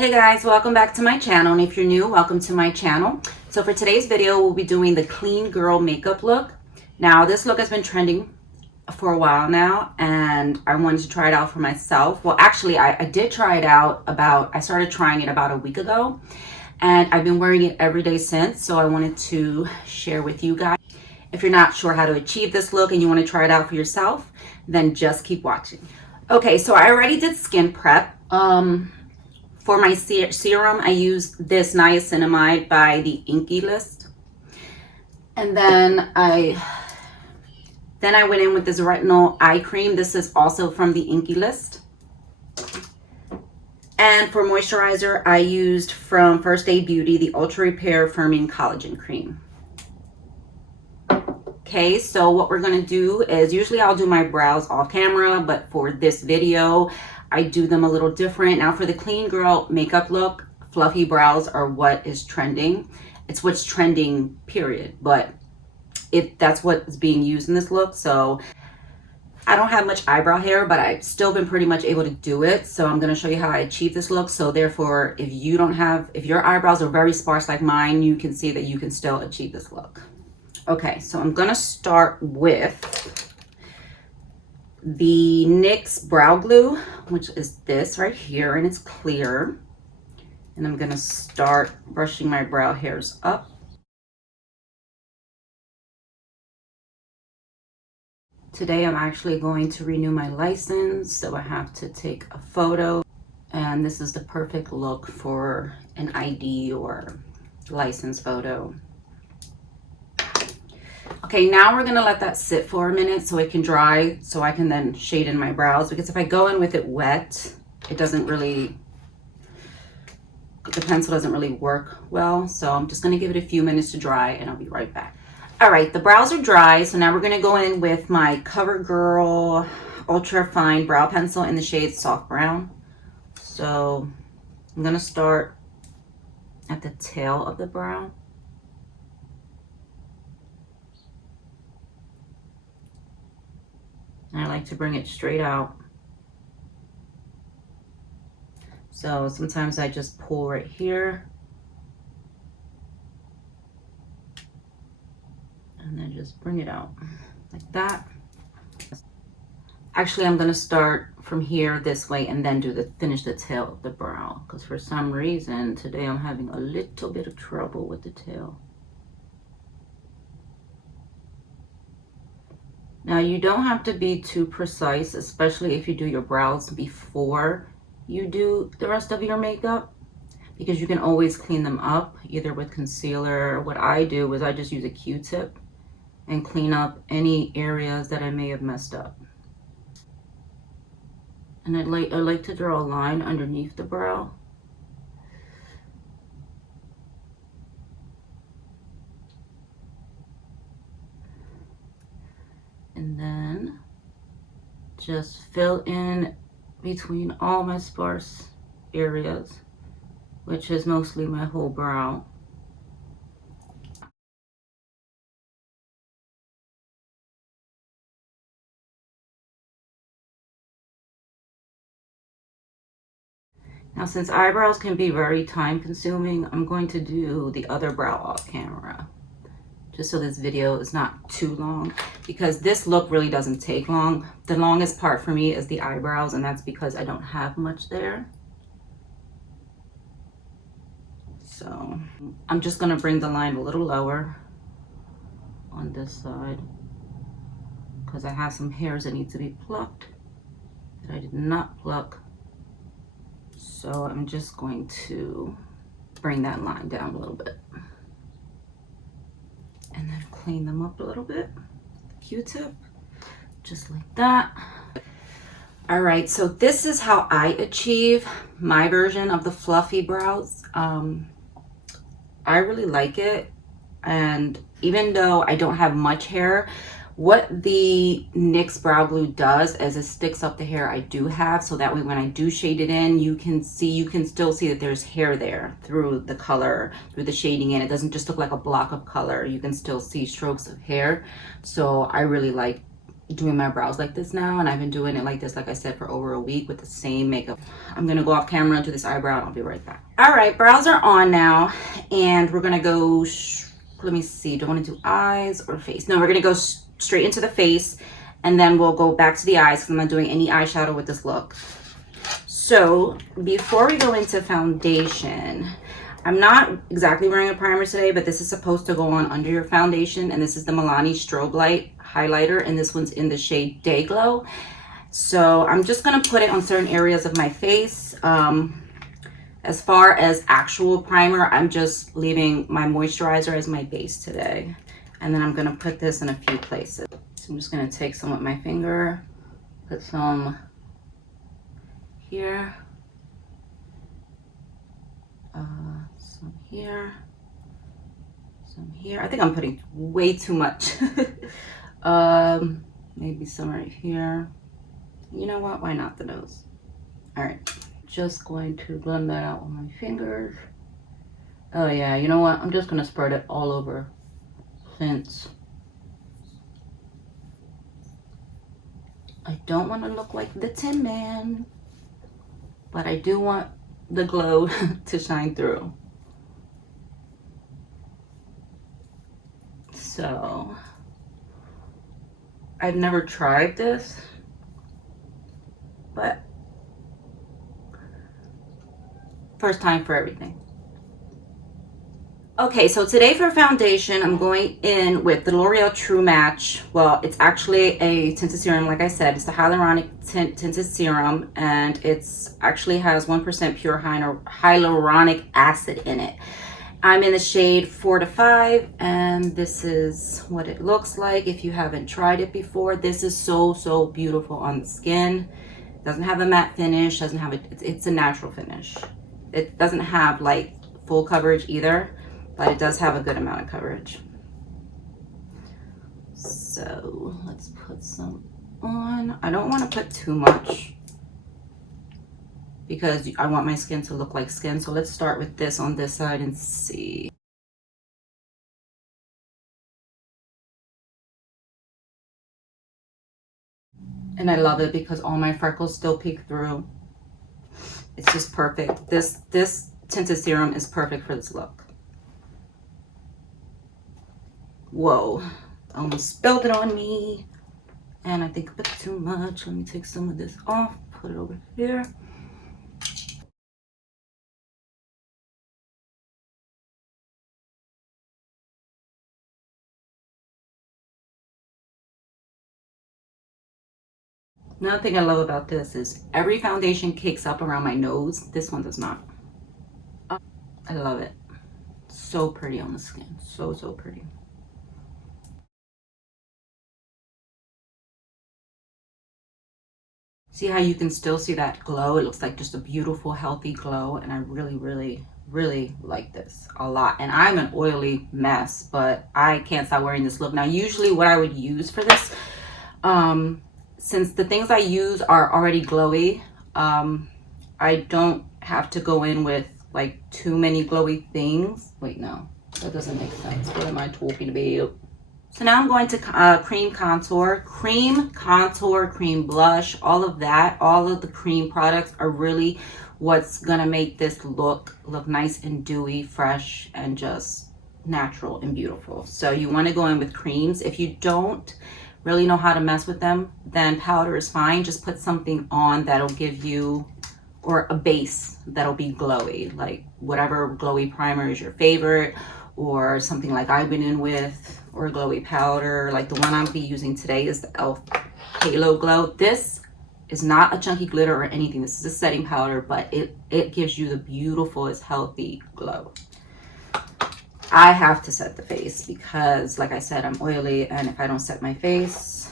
Hey guys, welcome back to my channel, and if you're new, welcome to my channel. So for today's video, we'll be doing the clean girl makeup look. Now this look has been trending for a while now, and I wanted to try it out for myself. Well, actually I did try it out I started trying it about a week ago, and I've been wearing it every day since, so I wanted to share with you guys. If you're not sure how to achieve this look and you want to try it out for yourself, then just keep watching. Okay, so I already did skin prep. For my serum, I used this niacinamide by the e.l.f. And then I went in with this retinol eye cream. This is also from the e.l.f. And for moisturizer, I used from First Aid Beauty the Ultra Repair Firming Collagen Cream. Okay, so what we're gonna do is, usually I'll do my brows off camera, but for this video, I do them a little different. Now for the clean girl makeup look, fluffy brows are what is trending. It's what's trending, period. But that's what is being used in this look. So I don't have much eyebrow hair, but I've still been pretty much able to do it. So I'm gonna show you how I achieve this look. So therefore, if your eyebrows are very sparse like mine, you can see that you can still achieve this look. Okay, so I'm gonna start with the NYX brow glue, which is this right here, and it's clear. And I'm gonna start brushing my brow hairs up. Today I'm actually going to renew my license, so I have to take a photo, and this is the perfect look for an ID or license photo. Okay, now we're gonna let that sit for a minute so it can dry, so I can then shade in my brows, because if I go in with it wet, the pencil doesn't really work well. So I'm just gonna give it a few minutes to dry, and I'll be right back. All right, the brows are dry, so now we're gonna go in with my CoverGirl Ultra Fine Brow Pencil in the shade Soft Brown. So I'm gonna start at the tail of the brow. And I like to bring it straight out. So sometimes I just pull right here. And then just bring it out like that. Actually, I'm gonna start from here this way and then finish the tail of the brow, because for some reason today I'm having a little bit of trouble with the tail. Now you don't have to be too precise, especially if you do your brows before you do the rest of your makeup, because you can always clean them up either with concealer. What I do is I just use a Q-tip and clean up any areas that I may have messed up. And I like to draw a line underneath the brow. And then just fill in between all my sparse areas, which is mostly my whole brow. Now, since eyebrows can be very time consuming, I'm going to do the other brow off camera, just so this video is not too long, because this look really doesn't take long. The longest part for me is the eyebrows, and that's because I don't have much there. So I'm just gonna bring the line a little lower on this side, because I have some hairs that need to be plucked that I did not pluck. So I'm just going to bring that line down a little bit. And then clean them up a little bit. Q-tip, just like that. All right, so this is how I achieve my version of the fluffy brows. I really like it, and even though I don't have much hair, what the NYX brow glue does is it sticks up the hair I do have, so that way when I do shade it in, you can still see that there's hair there through the color, through the shading in. It doesn't just look like a block of color. You can still see strokes of hair. So I really like doing my brows like this now, and I've been doing it like this, like I said, for over a week with the same makeup. I'm gonna go off camera and do this eyebrow and I'll be right back. All right, brows are on now, and we're gonna go, let me see, do I want to do eyes or face? No, we're gonna go straight into the face, and then we'll go back to the eyes because I'm not doing any eyeshadow with this look. So before we go into foundation, I'm not exactly wearing a primer today, but this is supposed to go on under your foundation, and this is the Milani Strobe Light highlighter, and this one's in the shade Day Glow. So I'm just gonna put it on certain areas of my face. As far as actual primer, I'm just leaving my moisturizer as my base today, and then I'm gonna put this in a few places. So I'm just gonna take some with my finger, put some here, some here, some here. I think I'm putting way too much. Maybe some right here. You know what? Why not the nose? All right, just going to blend that out with my fingers. Oh yeah, you know what? I'm just gonna spread it all over, since I don't want to look like the Tin Man, but I do want the glow to shine through. So I've never tried this, but first time for everything. Okay, so today for foundation, I'm going in with the L'Oreal True Match. Well, it's actually a tinted serum, like I said. It's the hyaluronic tinted serum, and it's actually has 1% pure hyaluronic acid in it. I'm in the shade 4 to 5, and this is what it looks like if you haven't tried it before. This is so beautiful on the skin. It doesn't have a matte finish, doesn't have it's a natural finish. It doesn't have like full coverage either, but it does have a good amount of coverage. So let's put some on. I don't want to put too much because I want my skin to look like skin. So let's start with this on this side and see. And I love it because all my freckles still peek through. It's just perfect. This tinted serum is perfect for this look. Whoa, I almost spilled it on me. And I think a bit too much. Let me take some of this off, put it over here. Another thing I love about this is every foundation cakes up around my nose. This one does not. I love it. So pretty on the skin. So pretty. See how you can still see that glow? It looks like just a beautiful, healthy glow. And I really like this a lot. And I'm an oily mess, but I can't stop wearing this look. Now, usually what I would use for this, since the things I use are already glowy, I don't have to go in with like too many glowy things. Wait, no, that doesn't make sense. What am I talking about? So now I'm going to cream contour, cream blush, all of that. All of the cream products are really what's gonna make this look nice and dewy, fresh, and just natural and beautiful. So you want to go in with creams. If you don't really know how to mess with them, then powder is fine. Just put something on that'll give you, or a base that'll be glowy, like whatever glowy primer is your favorite, or something like I've been in with, or a glowy powder. Like the one I'll be using today is the e.l.f. Halo Glow. This is not a chunky glitter or anything. This is a setting powder, but it gives you the beautifulest, healthy glow. I have to set the face because, like I said, I'm oily, and if I don't set my face,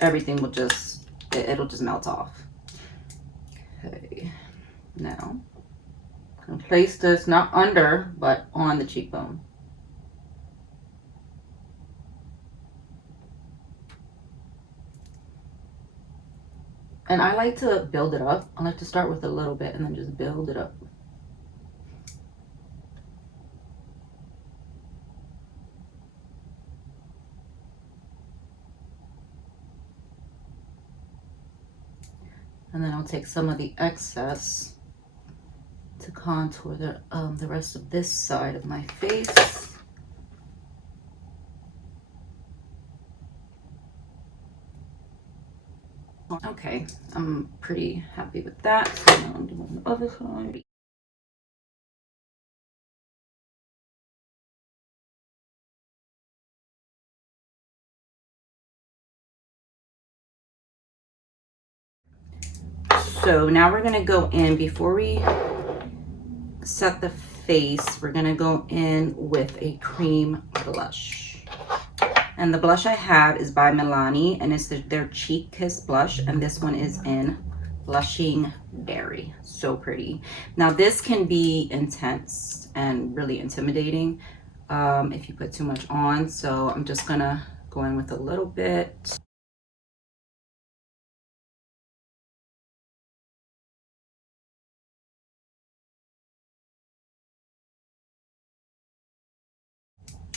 everything will just, it'll just melt off. Okay, now I'm gonna place this not under, but on the cheekbone. And I like to build it up. I like to start with a little bit and then just build it up. And then I'll take some of the excess to contour the rest of this side of my face. Okay, I'm pretty happy with that. So now I'm doing the other side. So now we're gonna go in, before we set the face, we're gonna go in with a cream blush. And the blush I have is by Milani, and it's their Cheek Kiss blush, and this one is in Blushing Berry. So pretty. Now this can be intense and really intimidating if you put too much on, so I'm just gonna go in with a little bit.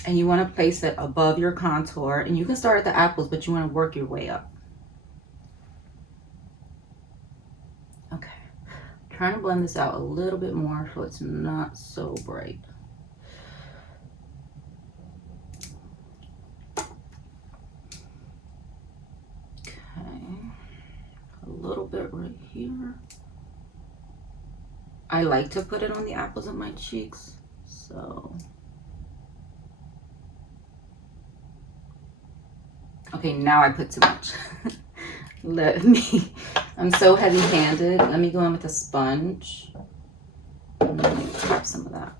And you want to place it above your contour, and you can start at the apples, but you want to work your way up. Okay, trying to blend this out a little bit more so it's not so bright. Okay, a little bit right here. I like to put it on the apples of my cheeks, so. Okay, now I put too much. I'm so heavy-handed. Let me go in with a sponge. And let me tap some of that.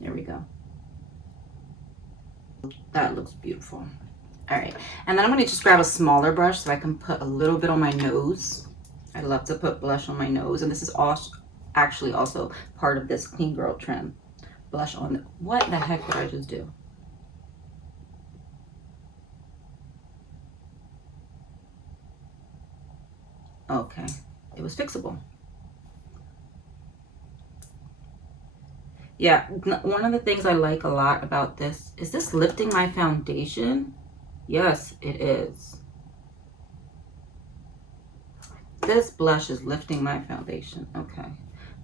There we go. That looks beautiful. All right, and then I'm gonna just grab a smaller brush so I can put a little bit on my nose. I love to put blush on my nose, and this is actually also part of this Clean Girl trim. Blush on the, what the heck did I just do? Okay, it was fixable. Yeah, one of the things I like a lot about this, is this lifting my foundation? Yes, it is. This blush is lifting my foundation. Okay,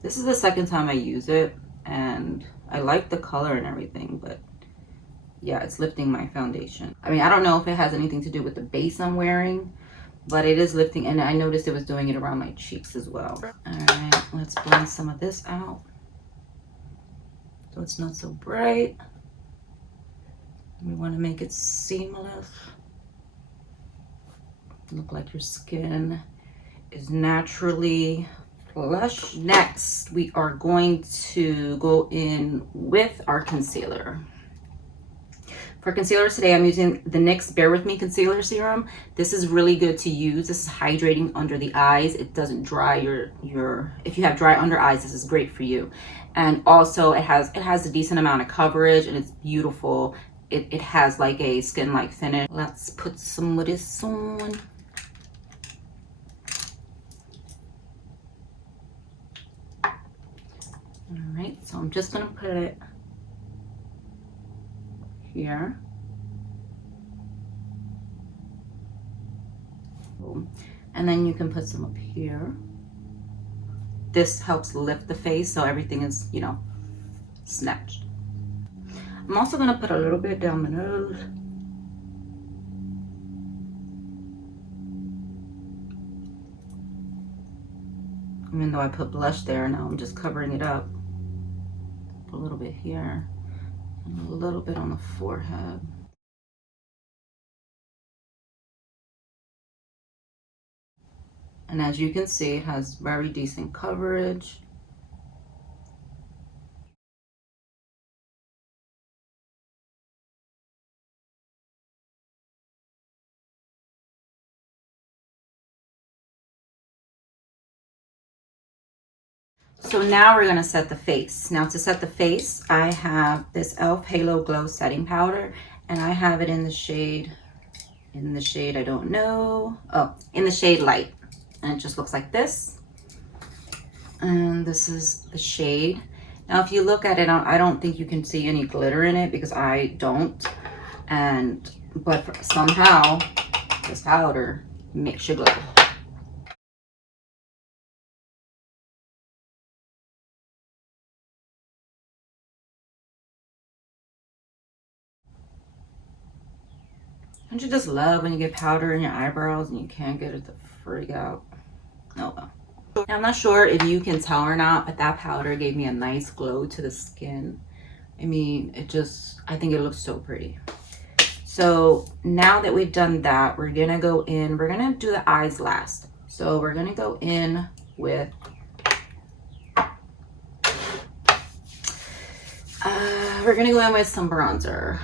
this is the second time I use it, and I like the color and everything, but yeah, it's lifting my foundation. I mean, I don't know if it has anything to do with the base I'm wearing, but it is lifting, and I noticed it was doing it around my cheeks as well. All right, let's blend some of this out so it's not so bright. We want to make it seamless. Look like your skin is naturally flush. Next, we are going to go in with our concealer. For concealer today, I'm using the NYX Bear With Me Concealer Serum. This is really good to use. This is hydrating under the eyes. It doesn't dry if you have dry under eyes, this is great for you. And also it has a decent amount of coverage, and it's beautiful. It has like a skin-like finish. Let's put some of this on. All right, so I'm just gonna put it here. And then you can put some up here. This helps lift the face so everything is, you know, snatched. I'm also gonna put a little bit down the nose. Even though I put blush there, now I'm just covering it up. A little bit here, and a little bit on the forehead. And as you can see, it has very decent coverage. So now we're gonna set the face. Now to set the face, I have this e.l.f. Halo Glow Setting Powder, and I have it in the shade, I don't know. Oh, in the shade Light. And it just looks like this. And this is the shade. Now, if you look at it, I don't think you can see any glitter in it because I don't. But somehow this powder makes you glow. Don't you just love when you get powder in your eyebrows and you can't get it to freak out? Oh well. Now, I'm not sure if you can tell or not, but that powder gave me a nice glow to the skin. I mean, I think it looks so pretty. So now that we've done that, we're gonna go in, we're gonna do the eyes last. So we're gonna go in with, we're gonna go in with some bronzer.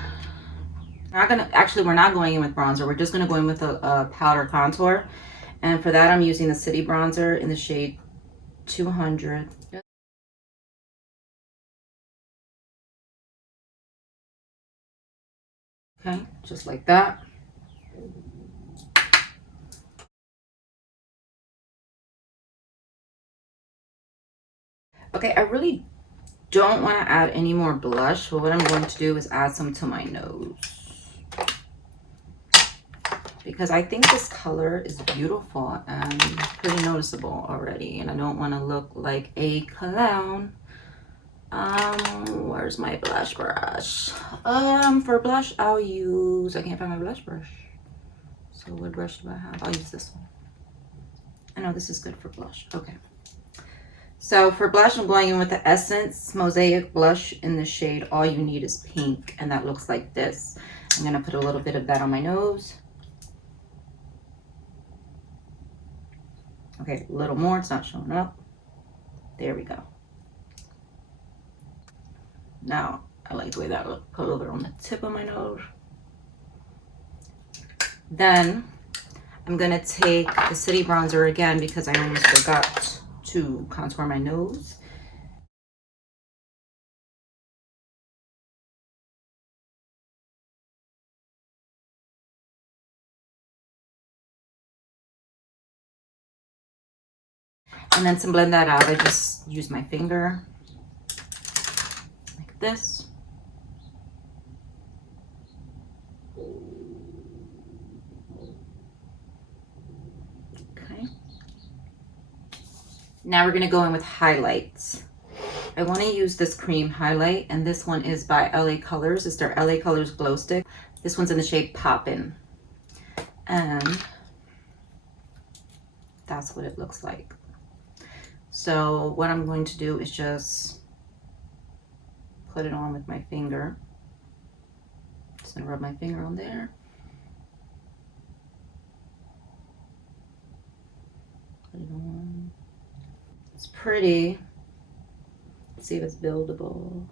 We're not going in with bronzer. We're just gonna go in with a powder contour. And for that, I'm using the City Bronzer in the shade 200. Okay, just like that. Okay, I really don't want to add any more blush, but what I'm going to do is add some to my nose. Because I think this color is beautiful and pretty noticeable already, and I don't want to look like a clown. Where's my blush brush? For blush, I can't find my blush brush. So what brush do I have? I'll use this one. I know this is good for blush. Okay. So for blush, I'm going in with the Essence Mosaic Blush in the shade All You Need Is Pink, and that looks like this. I'm gonna put a little bit of that on my nose. Okay, a little more, it's not showing up. There we go. Now, I like the way that looked. Put a little bit on the tip of my nose. Then, I'm gonna take the City Bronzer again because I almost forgot to contour my nose. And then to blend that out, I just use my finger like this. Okay. Now we're gonna go in with highlights. I want to use this cream highlight, and this one is by LA Colors. It's their LA Colors Glow Stick. This one's in the shade Poppin'. And that's what it looks like. So what I'm going to do is just put it on with my finger. Just gonna rub my finger on there. Put it on. It's pretty. Let's see if it's buildable.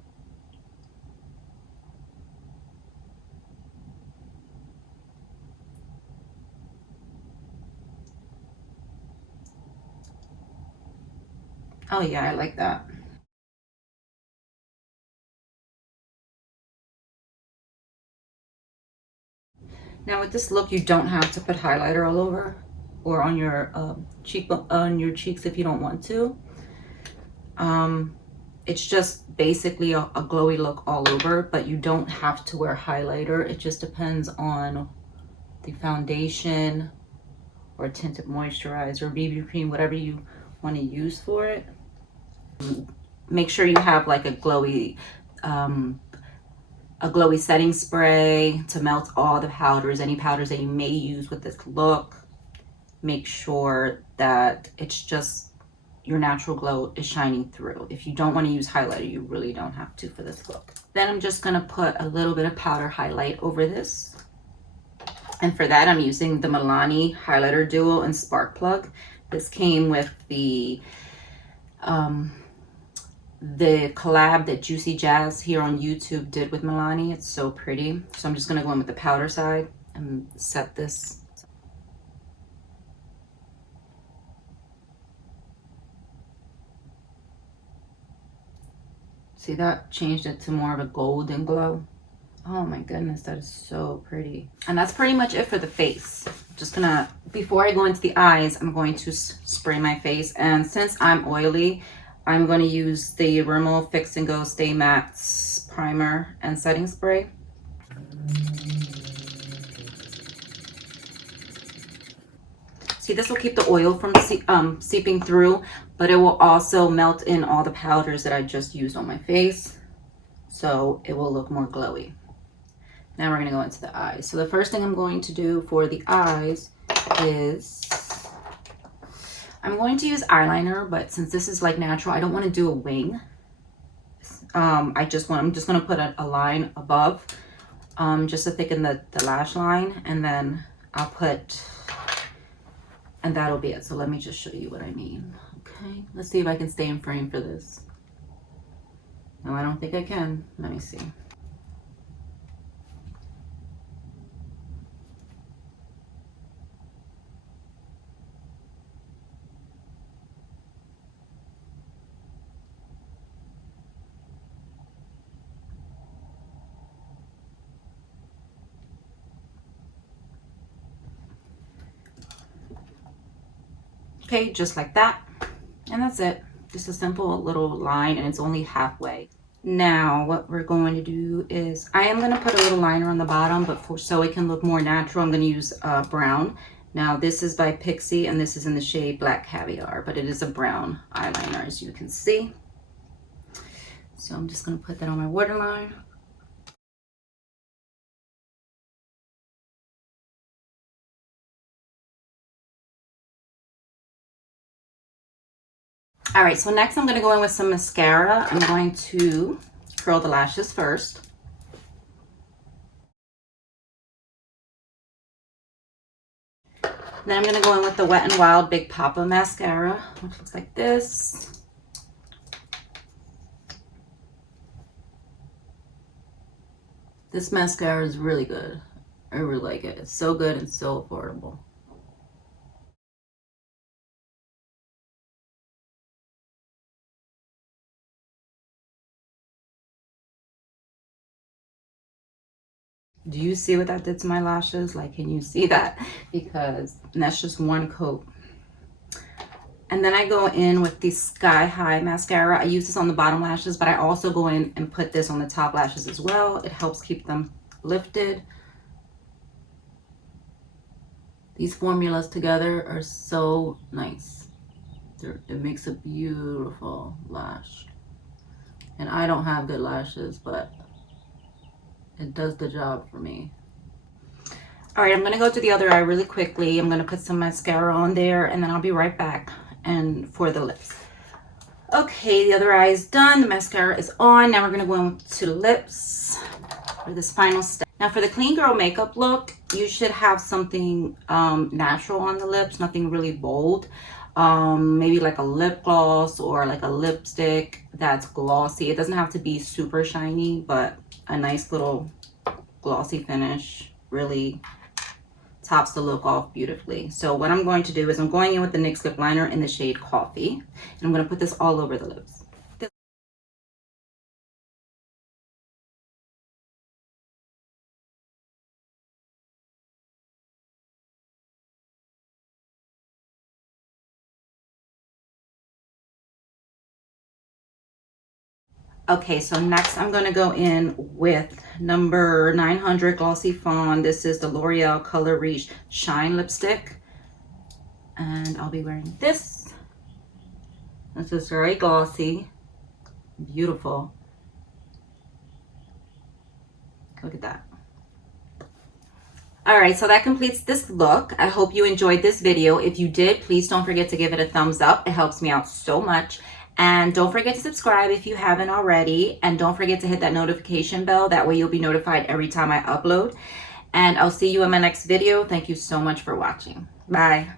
Oh yeah, I like that. Now with this look, you don't have to put highlighter all over or on your cheeks if you don't want to. It's just basically a glowy look all over, but you don't have to wear highlighter. It just depends on the foundation or tinted moisturizer, BB cream, whatever you want to use for it. Make sure you have like a glowy setting spray to melt all the powders, any powders that you may use with this look. Make sure that it's just your natural glow is shining through. If you don't want to use highlighter, you really don't have to for this look. Then I'm just gonna put a little bit of powder highlight over this. And for that, I'm using the Milani Highlighter Duo in Spark Plug. This came with the collab that Juicy Jazz here on YouTube did with Milani. It's so pretty. So I'm just gonna go in with the powder side and set this. See, that changed it to more of a golden glow. Oh my goodness, that is so pretty. And that's pretty much it for the face. Just gonna, before I go into the eyes, I'm going to spray my face. And since I'm oily, I'm going to use the Rimmel Fix and Go Stay Matte Primer and Setting Spray. See, this will keep the oil from seeping through, but it will also melt in all the powders that I just used on my face, so it will look more glowy. Now we're gonna go into the eyes. So the first thing I'm going to do for the eyes is I'm going to use eyeliner, but since this is like natural, I don't want to do a wing. I'm just gonna put a line above, just to thicken the lash line, and then I'll put, and that'll be it. So let me just show you what I mean. Okay, let's see if I can stay in frame for this. No, I don't think I can. Let me see. Okay, just like that. And that's it. Just a simple little line, and it's only halfway. Now what we're going to do is I am going to put a little liner on the bottom, but so it can look more natural, I'm going to use brown. Now this is by Pixie, and this is in the shade Black Caviar, but it is a brown eyeliner, as you can see. So I'm just going to put that on my waterline. All right, so next I'm going to go in with some mascara. I'm going to curl the lashes first. Then I'm going to go in with the Wet n Wild Big Papa mascara, which looks like this. This mascara is really good. I really like it. It's so good and so affordable. Do you see what that did to my lashes? Like, can you see that? Because that's just one coat. And then I go in with the Sky High mascara. I use this on the bottom lashes, but I also go in and put this on the top lashes as well. It helps keep them lifted. These formulas together are so nice. It makes a beautiful lash. And I don't have good lashes, but it does the job for me. All right, I'm gonna go to the other eye really quickly. I'm gonna put some mascara on there, and then I'll be right back and for the lips. Okay, the other eye is done. The mascara is on. Now we're gonna go into the lips for this final step. Now for the clean girl makeup look, you should have something natural on the lips, nothing really bold. Maybe like a lip gloss or like a lipstick that's glossy. It doesn't have to be super shiny, but a nice little glossy finish really tops the look off beautifully. So what I'm going to do is I'm going in with the NYX lip liner in the shade Coffee, and I'm going to put this all over the lips. Okay, so next I'm going to go in with number 900 Glossy Fawn. This is the L'Oreal Color Reach Shine Lipstick. And I'll be wearing this. This is very glossy. Beautiful. Look at that. All right, so that completes this look. I hope you enjoyed this video. If you did, please don't forget to give it a thumbs up. It helps me out so much. And don't forget to subscribe if you haven't already. And don't forget to hit that notification bell. That way you'll be notified every time I upload. And I'll see you in my next video. Thank you so much for watching. Bye.